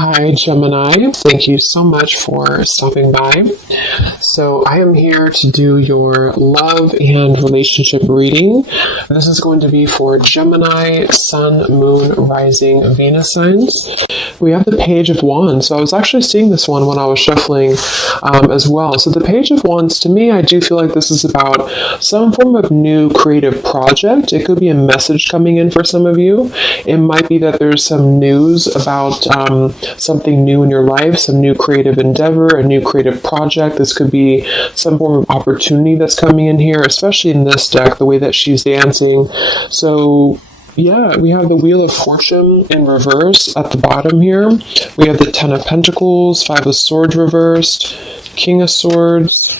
Hi, Gemini. Thank you so much for stopping by. So I am here to do your love and relationship reading. This is going to be for Gemini, Sun, Moon, Rising, Venus signs. We have the Page of Wands. So I was actually seeing this one when I was shuffling as well. So the Page of Wands, to me, I do feel like this is about some form of new creative project. It could be a message coming in for some of you. It might be that there's some news about something new in your life, some new creative endeavor, a new creative project. This could be some form of opportunity that's coming in here, especially in this deck, the way that she's dancing. So yeah, we have the Wheel of Fortune in reverse at the bottom here. We have the Ten of Pentacles, Five of Swords reversed, King of Swords.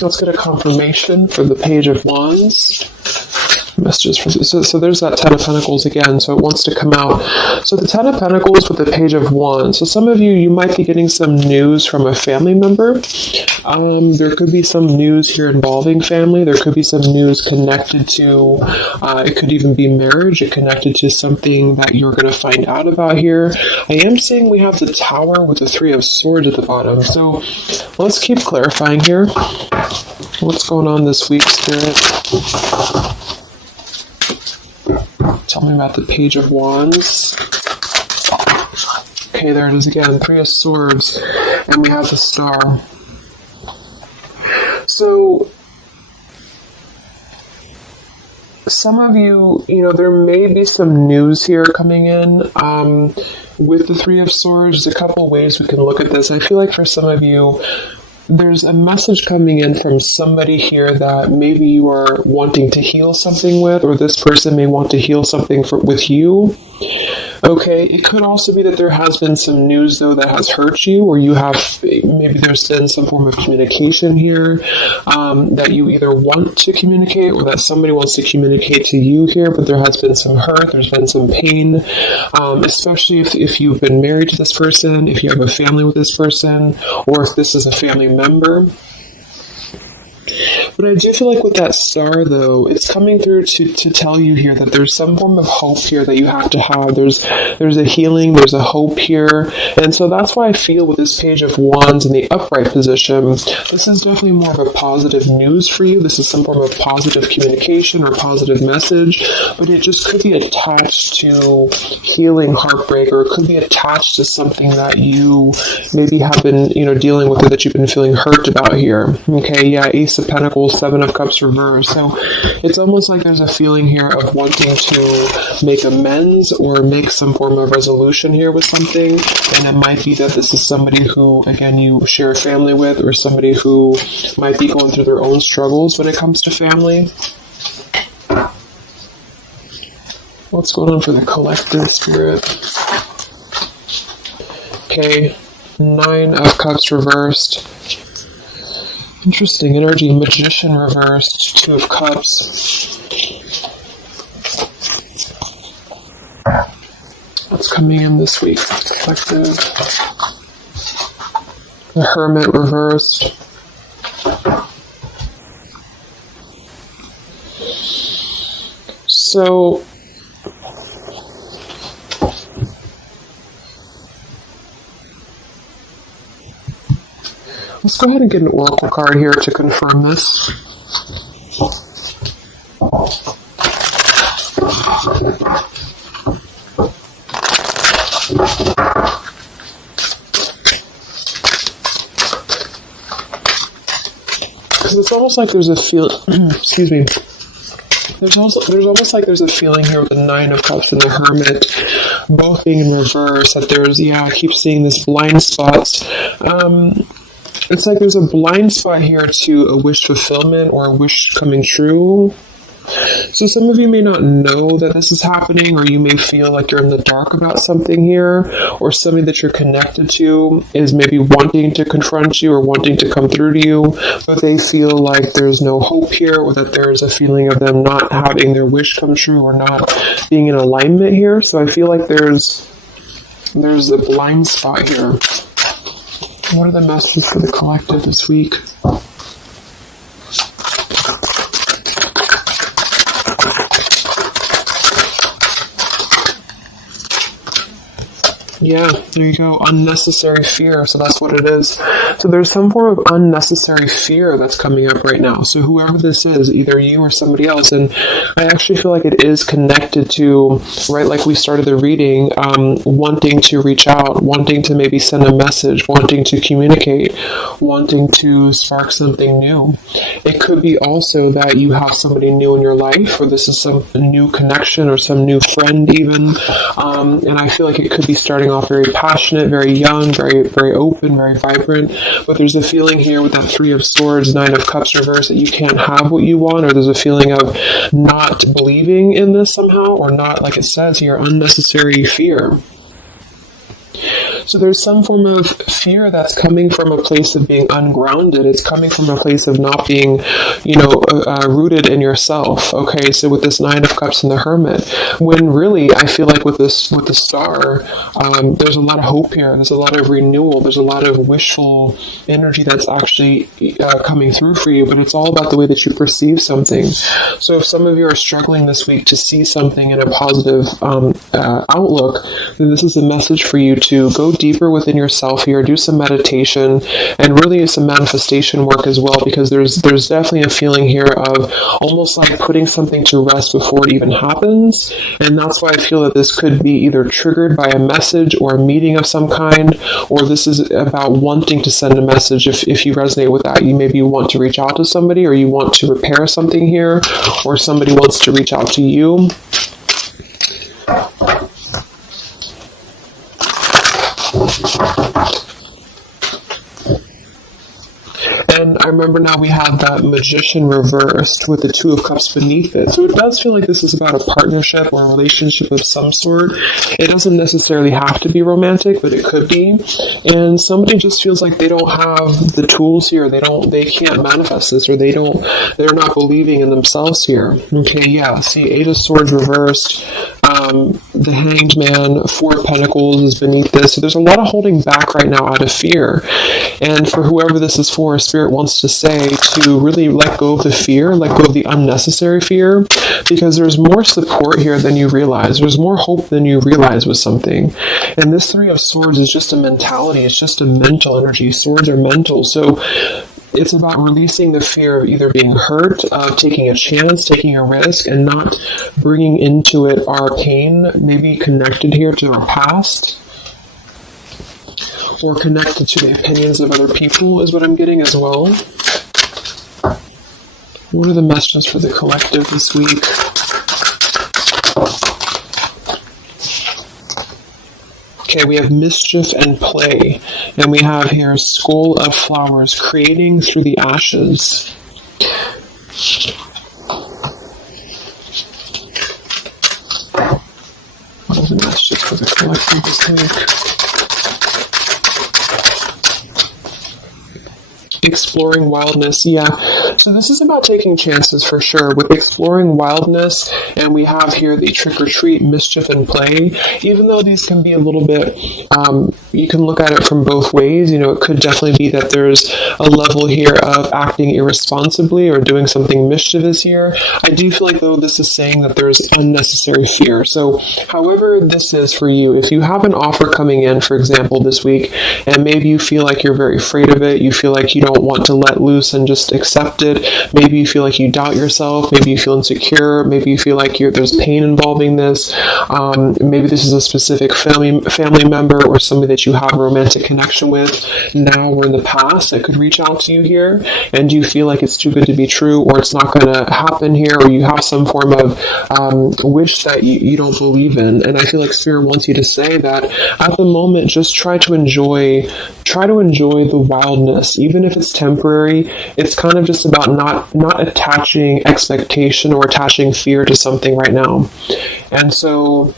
Let's get a confirmation for the Page of Wands. Messages for so there's that Ten of Pentacles again, so it wants to come out. So the Ten of Pentacles with the Page of Wands. So some of you might be getting some news from a family member. There could be some news here involving family. There could be some news connected to, it could even be marriage. It connected to something that you're going to find out about here. I am seeing we have the Tower with the Three of Swords at the bottom. So let's keep clarifying here. What's going on this week, Spirit? Tell me about the Page of Wands. Okay, there it is again. Three of Swords. And we have the Star. So, some of you, there may be some news here coming in. With the Three of Swords, there's a couple ways we can look at this. I feel like for some of you, there's a message coming in from somebody here that maybe you are wanting to heal something with, or this person may want to heal something with you. Okay, it could also be that there has been some news, though, that has hurt you, or maybe there's been some form of communication here that you either want to communicate or that somebody wants to communicate to you here, but there has been some hurt, there's been some pain, especially if you've been married to this person, if you have a family with this person, or if this is a family member. But I do feel like with that Star, though, it's coming through to tell you here that there's some form of hope here that you have to have. There's a healing, there's a hope here. And so that's why I feel with this Page of Wands in the upright position, this is definitely more of a positive news for you. This is some form of positive communication or positive message, but it just could be attached to healing heartbreak, or it could be attached to something that you maybe have been, dealing with, or that you've been feeling hurt about here. Okay, yeah, Ace of Pentacles, Seven of Cups reversed. So it's almost like there's a feeling here of wanting to make amends or make some form of resolution here with something. And it might be that this is somebody who, again, you share a family with, or somebody who might be going through their own struggles when it comes to family. What's going on for the collective, Spirit? Okay, Nine of Cups reversed. Interesting energy. Magician reversed. Two of Cups. What's coming in this week? Collective. The Hermit reversed. So let's go ahead and get an oracle card here to confirm this. Because it's almost like there's a excuse me. There's almost like there's a feeling here with the Nine of Cups and the Hermit both being in reverse, that there's, I keep seeing this blind spots. It's like there's a blind spot here to a wish fulfillment or a wish coming true. So some of you may not know that this is happening, or you may feel like you're in the dark about something here, or somebody that you're connected to is maybe wanting to confront you or wanting to come through to you, but they feel like there's no hope here, or that there's a feeling of them not having their wish come true or not being in alignment here. So I feel like there's a blind spot here. What are the messages for the collective this week? Yeah, there you go. Unnecessary fear. So that's what it is. So there's some form of unnecessary fear that's coming up right now. So whoever this is, either you or somebody else, and I actually feel like it is connected to, right, like we started the reading, wanting to reach out, wanting to maybe send a message, wanting to communicate, wanting to spark something new. It could be also that you have somebody new in your life, or this is some new connection or some new friend even, and I feel like it could be starting off very passionate, very young, very open, very vibrant, but there's a feeling here with that Three of Swords, Nine of Cups reverse, that you can't have what you want, or there's a feeling of not believing in this somehow, or not, like it says here, unnecessary fear. So there's some form of fear that's coming from a place of being ungrounded. It's coming from a place of not being, rooted in yourself. Okay, so with this Nine of Cups and the Hermit, when really I feel like with the Star, there's a lot of hope here. There's a lot of renewal. There's a lot of wishful energy that's actually coming through for you. But it's all about the way that you perceive something. So if some of you are struggling this week to see something in a positive outlook, then this is a message for you to go deeper within yourself here, do some meditation, and really some manifestation work as well, because there's definitely a feeling here of almost like putting something to rest before it even happens. And that's why I feel that this could be either triggered by a message or a meeting of some kind, or this is about wanting to send a message. If you resonate with that, maybe you want to reach out to somebody, or you want to repair something here, or somebody wants to reach out to you. And I remember now we have that Magician reversed with the Two of Cups beneath it. So it does feel like this is about a partnership or a relationship of some sort. It doesn't necessarily have to be romantic, but it could be. And somebody just feels like they don't have the tools here. They can't manifest this, or they're not believing in themselves here. Okay, yeah. See, Eight of Swords reversed. The Hanged Man, Four of Pentacles is beneath this. So there's a lot of holding back right now out of fear. And for whoever this is for, Spirit wants to say to really let go of the fear, let go of the unnecessary fear, because there's more support here than you realize. There's more hope than you realize with something. And this Three of Swords is just a mentality. It's just a mental energy. Swords are mental. So it's about releasing the fear of either being hurt, of taking a chance, taking a risk, and not bringing into it our pain, maybe connected here to our past, or connected to the opinions of other people is what I'm getting as well. What are the messages for the collective this week? Okay, we have mischief and play. And we have here Skull of Flowers, creating through the ashes. What are the messages for the collective this week? Exploring wildness, yeah. So this is about taking chances for sure with exploring wildness, and we have here the trick or treat, mischief and play. Even though these can be a little bit, you can look at it from both ways. It could definitely be that there's a level here of acting irresponsibly or doing something mischievous here. I do feel like though this is saying that there's unnecessary fear. So however this is for you, if you have an offer coming in, for example, this week, and maybe you feel like you're very afraid of it, you feel like you don't want to let loose and just accept it. Maybe you feel like you doubt yourself. Maybe you feel insecure. Maybe you feel like there's pain involving this. Maybe this is a specific family member or somebody that you have a romantic connection with now or in the past that could reach out to you here. And you feel like it's too good to be true, or it's not going to happen here, or you have some form of wish that you don't believe in. And I feel like Spirit wants you to say that at the moment, just try to enjoy the wildness, even if it's temporary. It's kind of just about not attaching expectation or attaching fear to something right now. And so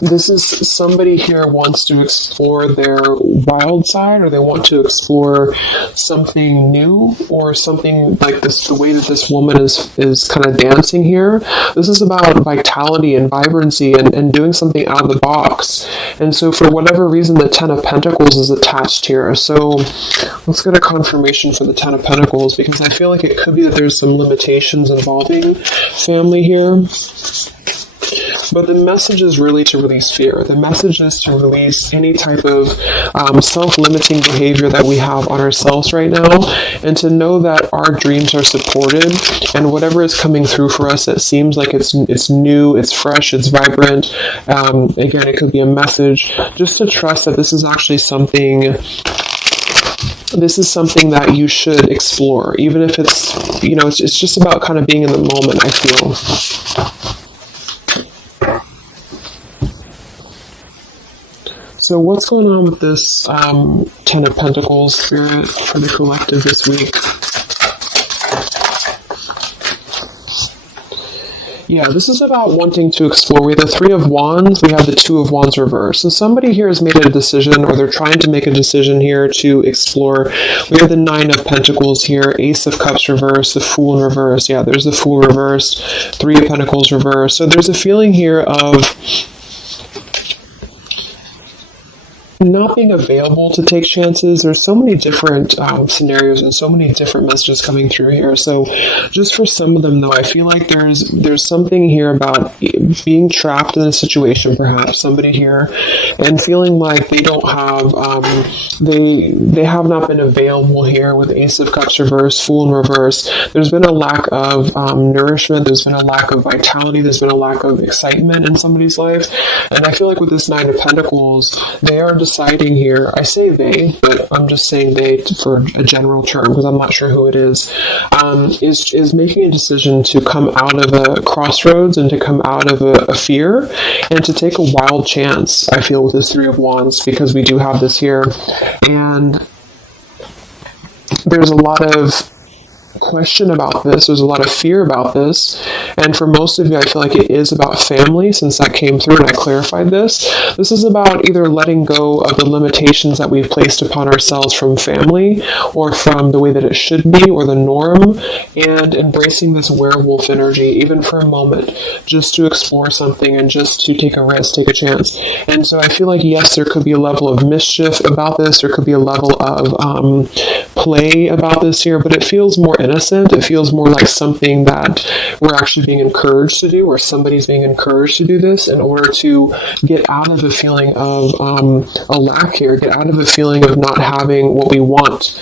this is somebody here wants to explore their wild side, or they want to explore something new, or something like this, the way that this woman is kind of dancing here. This is about vitality and vibrancy and doing something out of the box. And so for whatever reason, the Ten of Pentacles is attached here. So let's get a confirmation for the Ten of Pentacles, because I feel like it could be that there's some limitations involving family here. But the message is really to release fear. The message is to release any type of self-limiting behavior that we have on ourselves right now, and to know that our dreams are supported, and whatever is coming through for us that seems like it's new, it's fresh, it's vibrant. Again, it could be a message. Just to trust that this is actually something. This is something that you should explore, even if it's, it's just about kind of being in the moment, I feel. So what's going on with this Ten of Pentacles spirit for the collective this week? Yeah, this is about wanting to explore. We have the Three of Wands, we have the Two of Wands reverse. So somebody here has made a decision, or they're trying to make a decision here to explore. We have the Nine of Pentacles here, Ace of Cups reverse, the Fool in reverse. Yeah, there's the Fool reversed, Three of Pentacles reverse. So there's a feeling here of not being available to take chances. There's so many different scenarios and so many different messages coming through here. So just for some of them, though, I feel like there's something here about being trapped in a situation, perhaps somebody here, and feeling like they don't have they have not been available here with Ace of Cups reverse, Fool in reverse. There's been a lack of nourishment. There's been a lack of vitality. There's been a lack of excitement in somebody's life. And I feel like with this Nine of Pentacles, they are deciding here, I say they, but I'm just saying they for a general term because I'm not sure who it is making a decision to come out of a crossroads and to come out of a fear and to take a wild chance, I feel, with this Three of Wands, because we do have this here. And there's a lot of question about this. There's a lot of fear about this. And for most of you, I feel like it is about family, since that came through and I clarified this. This is about either letting go of the limitations that we've placed upon ourselves from family or from the way that it should be or the norm, and embracing this werewolf energy, even for a moment, just to explore something and just to take a risk, take a chance. And so I feel like, yes, there could be a level of mischief about this. There could be a level of play about this here, but it feels more innocent. It feels more like something that we're actually being encouraged to do, or somebody's being encouraged to do this in order to get out of a feeling of a lack here, get out of a feeling of not having what we want,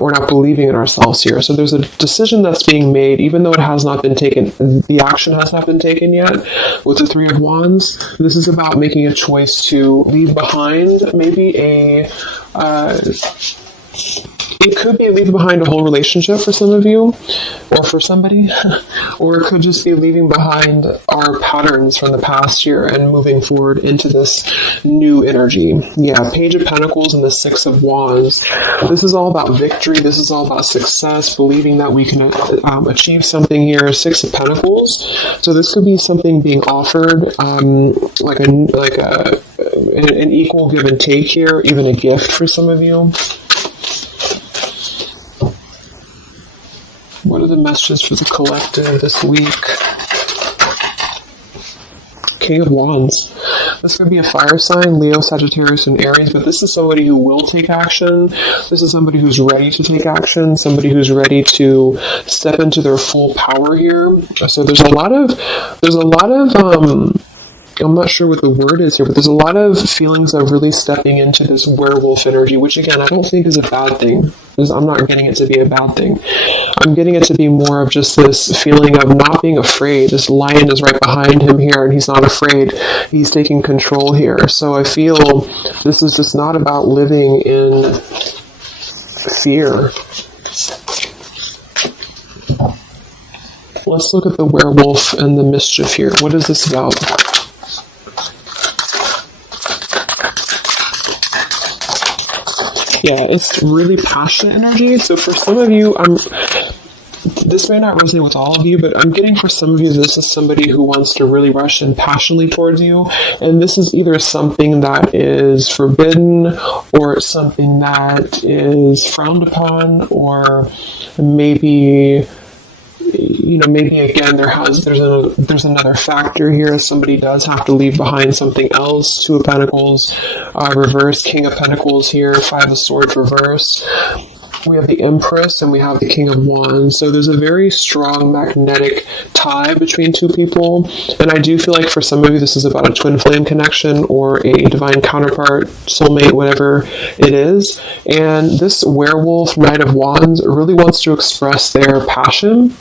or not believing in ourselves here. So there's a decision that's being made, even though it has not been taken, the action has not been taken yet. With the Three of Wands, this is about making a choice to leave behind maybe it could be leaving behind a whole relationship for some of you, or for somebody, or it could just be leaving behind our patterns from the past year and moving forward into this new energy. Yeah, Page of Pentacles and the Six of Wands. This is all about victory. This is all about success, believing that we can achieve something here. Six of Pentacles. So this could be something being offered, like an equal give and take here, even a gift for some of you. What are the messages for the collective this week? King of Wands. This could be a fire sign, Leo, Sagittarius, and Aries, but this is somebody who will take action. This is somebody who's ready to take action, somebody who's ready to step into their full power here. So there's a lot of I'm not sure what the word is here, but there's a lot of feelings of really stepping into this werewolf energy, which again, I don't think is a bad thing. I'm not getting it to be a bad thing. I'm getting it to be more of just this feeling of not being afraid. This lion is right behind him here, and he's not afraid. He's taking control here. So I feel this is just not about living in fear. Let's look at the werewolf and the mischief here. What is this about? Yeah, it's really passionate energy. So for some of you, this may not resonate with all of you, but I'm getting for some of you, this is somebody who wants to really rush in passionately towards you. And this is either something that is forbidden, or something that is frowned upon, or maybe again, there's another factor here. Somebody does have to leave behind something else. Two of Pentacles reverse, King of Pentacles here, Five of Swords reverse. we have the Empress and we have the King of Wands. So there's a very strong magnetic tie between two people. And I do feel like for some of you, this is about a twin flame connection or a divine counterpart, soulmate, whatever it is. And this werewolf, Knight of Wands, really wants to express their passion.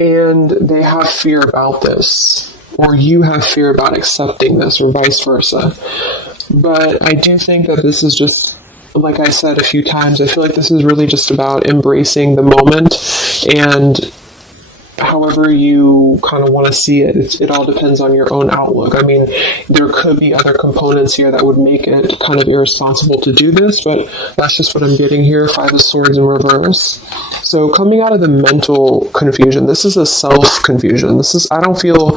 And they have fear about this, or you have fear about accepting this, or vice versa. But I do think that this is just, like I said a few times, I feel like this is really just about embracing the moment, and however you kind of want to see it, it all depends on your own outlook. I mean, there could be other components here that would make it kind of irresponsible to do this, but that's just what I'm getting here. Five of Swords in reverse. So coming out of the mental confusion, this is a self-confusion. I don't feel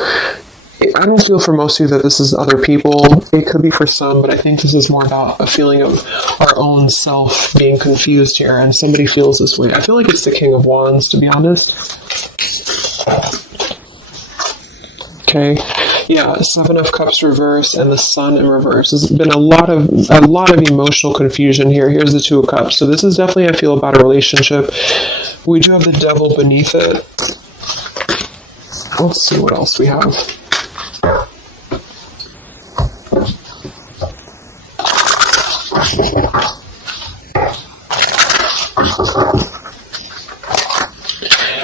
for most of you that this is other people. It could be for some, but I think this is more about a feeling of our own self being confused here, and somebody feels this way. I feel like it's the King of Wands, to be honest. Okay, yeah, Seven of Cups reverse and the Sun in reverse. There's been a lot of emotional confusion here. Here's the Two of Cups. So this is definitely, I feel, about a relationship. We do have the Devil beneath it. Let's see what else we have.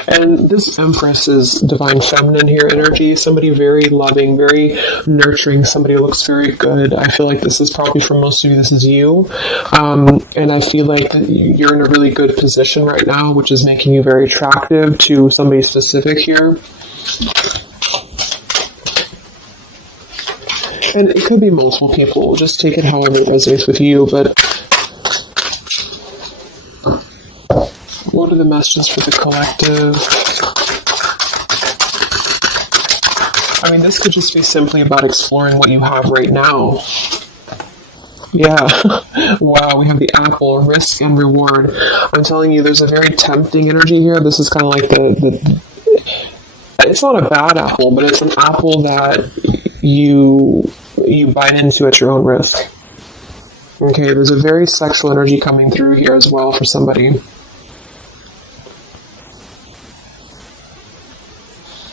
And this Empress is divine feminine here energy. Somebody very loving, very nurturing. Somebody who looks very good. I feel like this is probably for most of you, this is you. And I feel like you're in a really good position right now, which is making you very attractive to somebody specific here. And it could be multiple people. Just take it however it resonates with you. But what are the messages for the collective? I mean, this could just be simply about exploring what you have right now. Yeah. Wow, we have the apple, risk and reward. I'm telling you, there's a very tempting energy here. This is kind of like the it's not a bad apple, but it's an apple that you bite into at your own risk. Okay, there's a very sexual energy coming through here as well for somebody.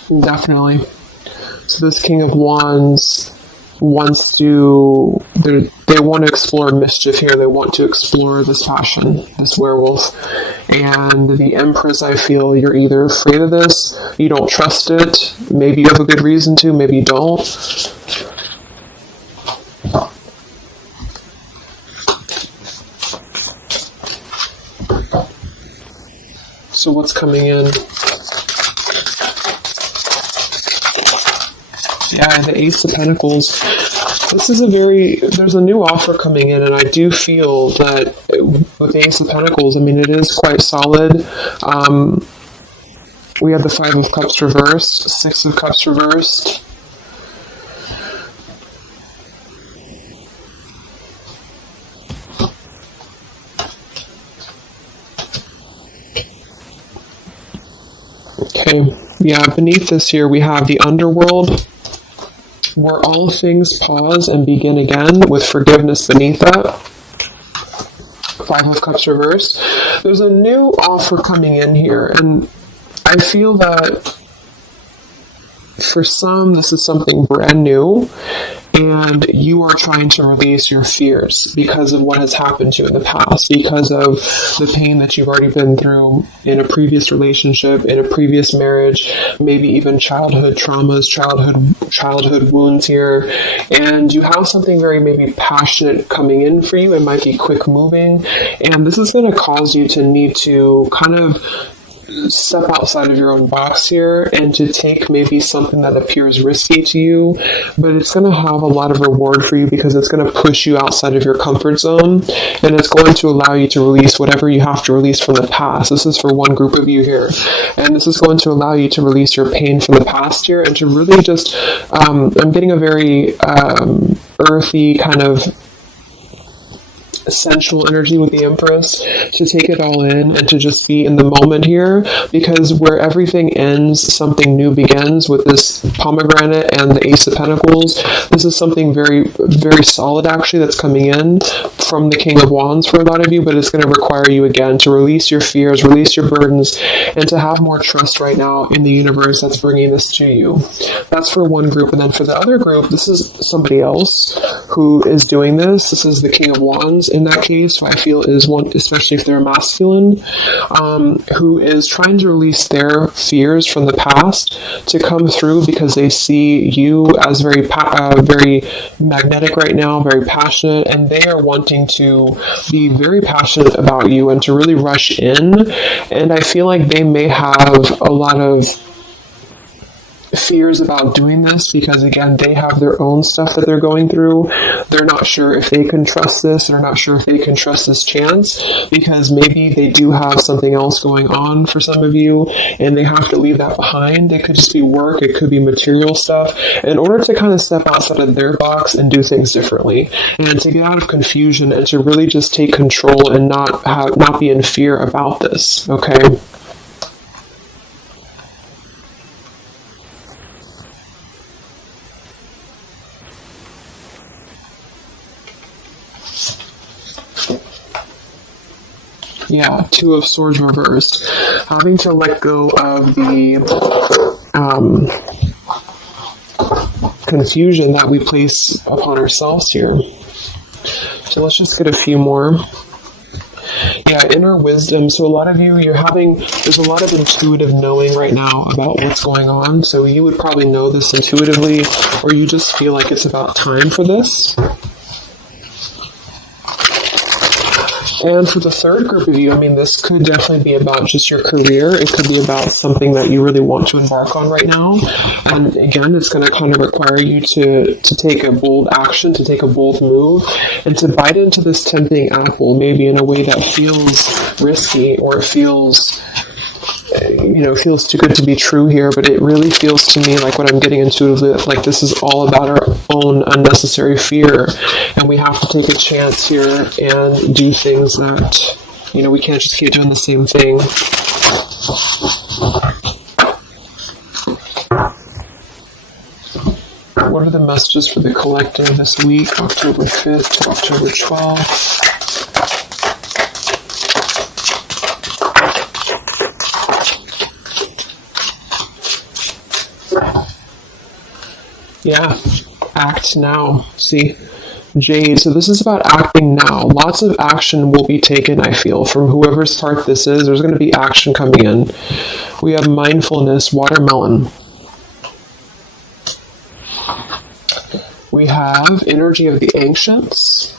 Definitely. So this King of Wands wants to, they want to explore mischief here. They want to explore this passion, this werewolf. And the Empress, I feel you're either afraid of this, you don't trust it, maybe you have a good reason to, maybe you don't. So what's coming in? Yeah, the Ace of Pentacles. This is there's a new offer coming in, and I do feel that with the Ace of Pentacles, I mean, it is quite solid. We have the Five of Cups reversed, Six of Cups reversed. Okay, yeah, beneath this here we have the underworld, where all things pause and begin again, with forgiveness beneath that. Five of Cups reversed. There's a new offer coming in here, and I feel that for some, this is something brand new, and you are trying to release your fears because of what has happened to you in the past, because of the pain that you've already been through in a previous relationship, in a previous marriage, maybe even childhood traumas, childhood wounds here, and you have something very maybe passionate coming in for you. It might be quick moving, and this is going to cause you to need to kind of step outside of your own box here and to take maybe something that appears risky to you, but it's going to have a lot of reward for you because it's going to push you outside of your comfort zone, and it's going to allow you to release whatever you have to release from the past. This is for one group of you here, and this is going to allow you to release your pain from the past here and to really just I'm getting a very earthy kind of sensual energy with the Empress, to take it all in and to just be in the moment here, because where everything ends, something new begins with this pomegranate and the Ace of Pentacles. This is something very, very solid actually that's coming in from the King of Wands for a lot of you, but it's going to require you again to release your fears, release your burdens, and to have more trust right now in the universe that's bringing this to you. That's for one group. And then for the other group, this is somebody else who is doing this. This is the King of Wands in that case, who I feel is one, especially if they're masculine, who is trying to release their fears from the past to come through, because they see you as very magnetic right now, very passionate, and they are wanting to be very passionate about you and to really rush in. And I feel like they may have a lot of fears about doing this, because again, they have their own stuff that they're going through. They're not sure if they can trust this. They're not sure if they can trust this chance, because maybe they do have something else going on for some of you, and they have to leave that behind. It could just be work. It could be material stuff, in order to kind of step outside of their box and do things differently, and to get out of confusion, and to really just take control and not be in fear about this. Okay. Yeah, Two of Swords reversed. Having to let go of the confusion that we place upon ourselves here. So let's just get a few more. Yeah, inner wisdom. So a lot of you, there's a lot of intuitive knowing right now about what's going on. So you would probably know this intuitively, or you just feel like it's about time for this. And for the third group of you, I mean, this could definitely be about just your career. It could be about something that you really want to embark on right now. And again, it's going to kind of require you to take a bold action, to take a bold move, and to bite into this tempting apple, maybe in a way that feels risky, or it feels too good to be true here, but it really feels to me like what I'm getting intuitively, like this is all about our own unnecessary fear, and we have to take a chance here and do things that, we can't just keep doing the same thing. What are the messages for the collective this week, October 5th to October 12th? Yeah, act now. See, Jade. So this is about acting now. Lots of action will be taken, I feel, from whoever's part this is. There's going to be action coming in. We have mindfulness, watermelon. We have energy of the ancients.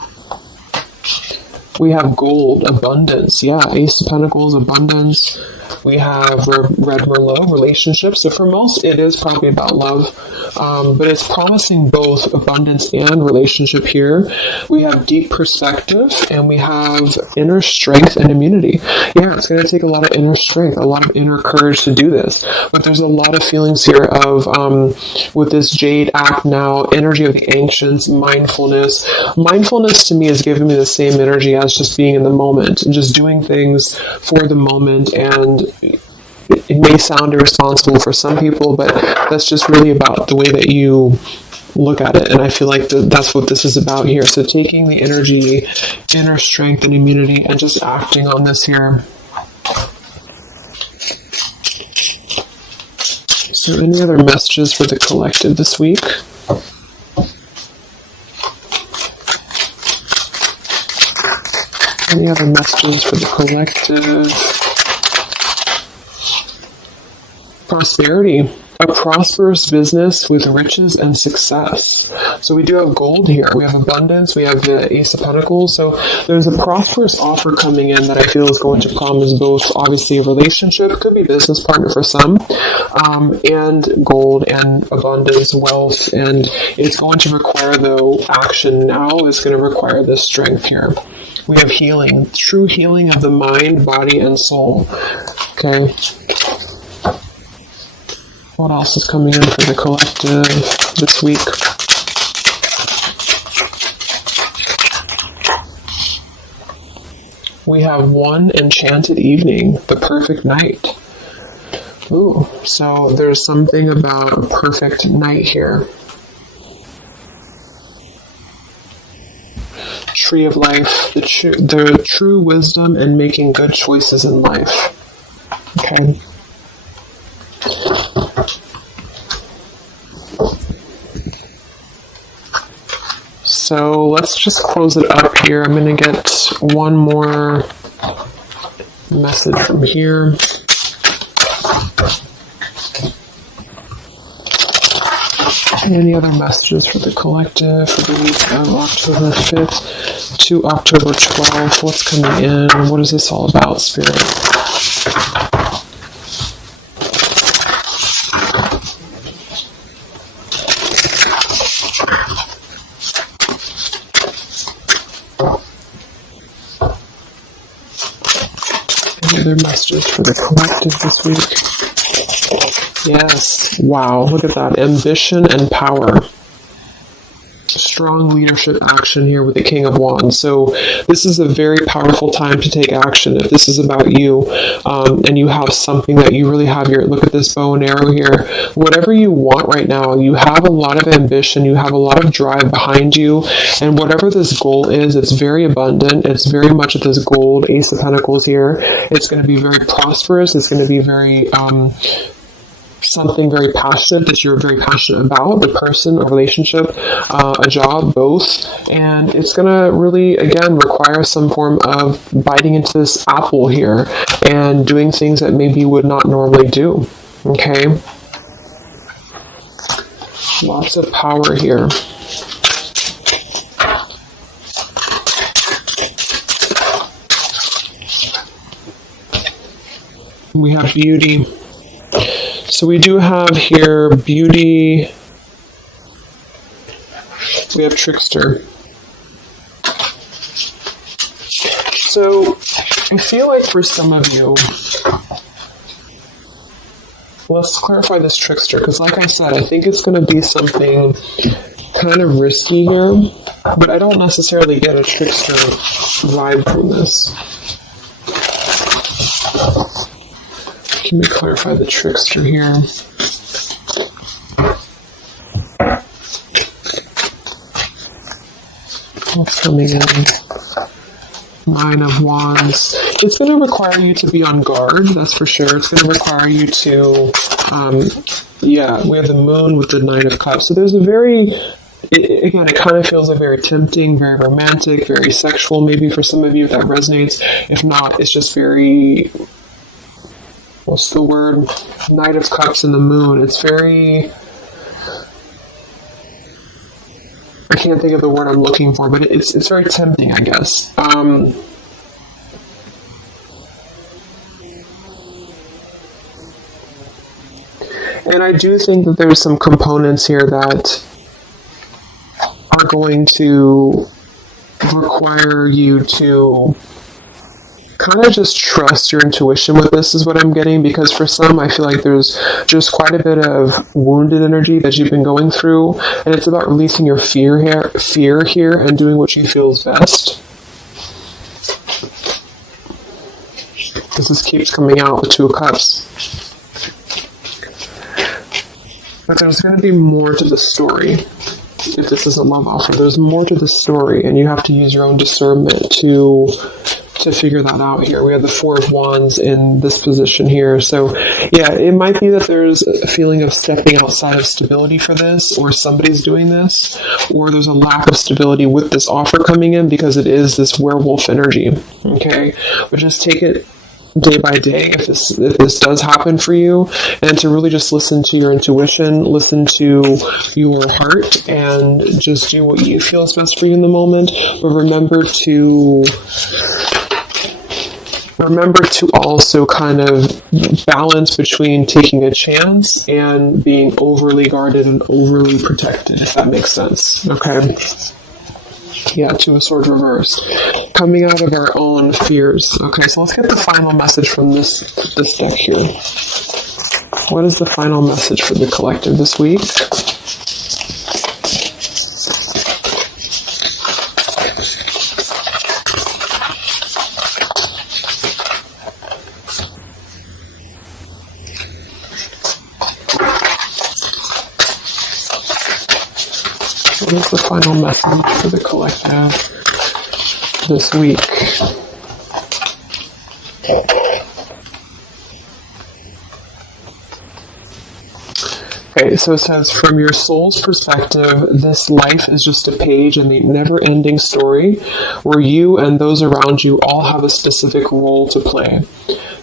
We have gold, abundance. Yeah, Ace of Pentacles, abundance. We have Red Merlot, relationships. So for most, it is probably about love, but it's promising both abundance and relationship here. We have deep perspective, and we have inner strength and immunity. Yeah, it's going to take a lot of inner strength, a lot of inner courage to do this. But there's a lot of feelings here of, with this Jade, act now, energy of the ancients, mindfulness. Mindfulness to me is giving me the same energy as just being in the moment and just doing things for the moment. And it may sound irresponsible for some people, but that's just really about the way that you look at it. And I feel like that's what this is about here. So taking the energy, inner strength and immunity, and just acting on this here. So any other messages for the collective this week? Any other messages for the collective? Prosperity. A prosperous business with riches and success. So we do have gold here. We have abundance. We have the Ace of Pentacles. So there's a prosperous offer coming in that I feel is going to promise both, obviously, a relationship, could be business partner for some, and gold and abundance, wealth. And it's going to require, though, action now. It's going to require this strength here. We have healing, true healing of the mind, body, and soul. Okay. What else is coming in for the collective this week? We have one enchanted evening, the perfect night. Ooh, so there's something about a perfect night here. Tree of life, the true wisdom in making good choices in life. Okay. So let's just close it up here. I'm going to get one more message from here. Any other messages for the collective for the week of October 5th to October 12th? What's coming in? What is this all about, Spirit? Any other messages for the collective this week? Yes. Wow. Look at that. Ambition and power. Strong leadership action here with the King of Wands. So this is a very powerful time to take action. If this is about you, and you have something that you really have your, look at this bow and arrow here. Whatever you want right now, you have a lot of ambition, you have a lot of drive behind you, and whatever this goal is, it's very abundant. It's very much at this gold, Ace of Pentacles here. It's going to be very prosperous. It's going to be very, something very passionate that you're very passionate about, the person, a relationship, a job, both. And it's going to really, again, require some form of biting into this apple here and doing things that maybe you would not normally do. Okay? Lots of power here. We have beauty. So we do have here beauty. We have trickster. So I feel like for some of you, let's clarify this trickster, because like I said, I think it's going to be something kind of risky here, but I don't necessarily get a trickster vibe from this. Let me clarify the trickster here. What's coming in? Nine of Wands. It's going to require you to be on guard, that's for sure. It's going to require you to, we have the Moon with the Nine of Cups. So there's a again, it kind of feels like very tempting, very romantic, very sexual, maybe for some of you that resonates. If not, it's just very... what's the word? Knight of Cups and the Moon. It's very... I can't think of the word I'm looking for, but it's very tempting, I guess. And I do think that there's some components here that are going to require you to kind of just trust your intuition with this, is what I'm getting, because for some, I feel like there's just quite a bit of wounded energy that you've been going through, and it's about releasing your fear here and doing what you feel is best. This keeps coming out, the Two of Cups. But there's going to be more to the story. If this is a love offer, there's more to the story, and you have to use your own discernment to figure that out here. We have the Four of Wands in this position here. So, yeah, it might be that there's a feeling of stepping outside of stability for this, or somebody's doing this, or there's a lack of stability with this offer coming in because it is this werewolf energy. Okay? But just take it day by day if this does happen for you, and to really just listen to your intuition, listen to your heart, and just do what you feel is best for you in the moment. But remember to also kind of balance between taking a chance and being overly guarded and overly protected, if that makes sense. Okay? Yeah, Two of Swords reversed. Coming out of our own fears. Okay, so let's get the final message from this deck here. What is the final message for the collective this week? What is the final message for the collective this week? Okay, so it says, from your soul's perspective, this life is just a page in the never-ending story where you and those around you all have a specific role to play.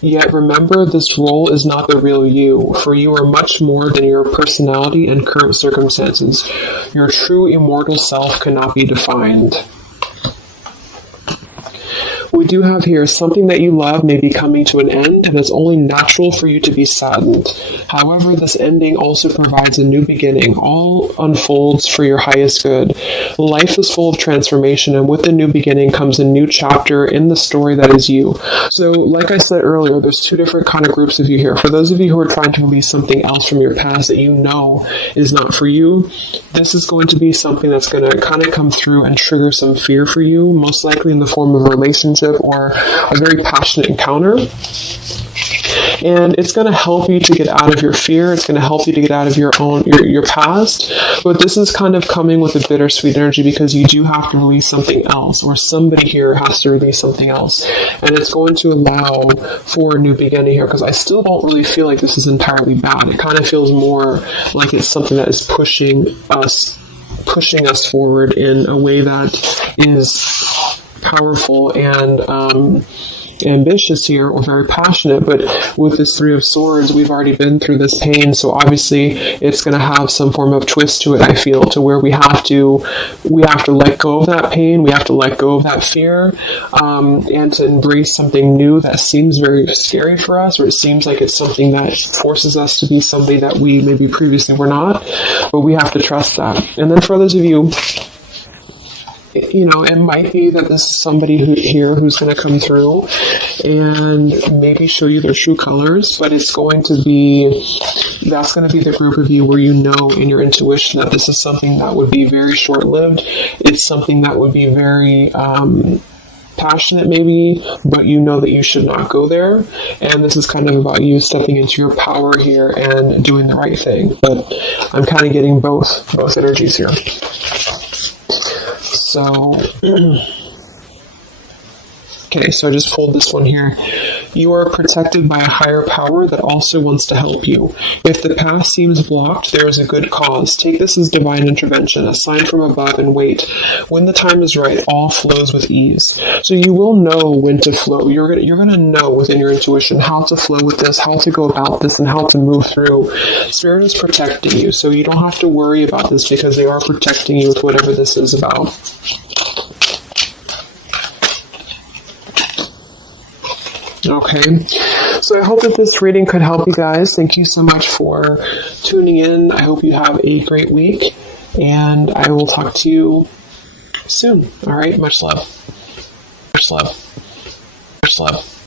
Yet remember, this role is not the real you, for you are much more than your personality and current circumstances. Your true immortal self cannot be defined. We do have here, something that you love may be coming to an end, and it's only natural for you to be saddened. However, this ending also provides a new beginning. All unfolds for your highest good. Life is full of transformation, and with the new beginning comes a new chapter in the story that is you. So, like I said earlier, there's two different kind of groups of you here. For those of you who are trying to release something else from your past that you know is not for you, this is going to be something that's going to kind of come through and trigger some fear for you, most likely in the form of a relationship or a very passionate encounter. And it's going to help you to get out of your fear. It's going to help you to get out of your past. But this is kind of coming with a bittersweet energy because you do have to release something else, or somebody here has to release something else. And it's going to allow for a new beginning here, because I still don't really feel like this is entirely bad. It kind of feels more like it's something that is pushing us forward in a way that is powerful and ambitious here, or very passionate. But with this Three of Swords, we've already been through this pain, so obviously it's going to have some form of twist to it, I feel, to where we have to let go of that pain, we have to let go of that fear, and to embrace something new that seems very scary for us, or it seems like it's something that forces us to be somebody that we maybe previously were not, but we have to trust that. And then for those of you, it might be that this is somebody who's going to come through and maybe show you their true colors, but that's going to be the group of you where you know in your intuition that this is something that would be very short-lived. It's something that would be very passionate maybe, but you know that you should not go there. And this is kind of about you stepping into your power here and doing the right thing. But I'm kind of getting both energies here. So, okay, so I just pulled this one here. You are protected by a higher power that also wants to help you. If the path seems blocked, there is a good cause. Take this as divine intervention, a sign from above, and wait. When the time is right, all flows with ease. So you will know when to flow. You're going to know within your intuition how to flow with this, how to go about this, and how to move through. Spirit is protecting you, so you don't have to worry about this because they are protecting you with whatever this is about. Okay, so I hope that this reading could help you guys. Thank you so much for tuning in. I hope you have a great week, and I will talk to you soon. All right, much love. Much love. Much love.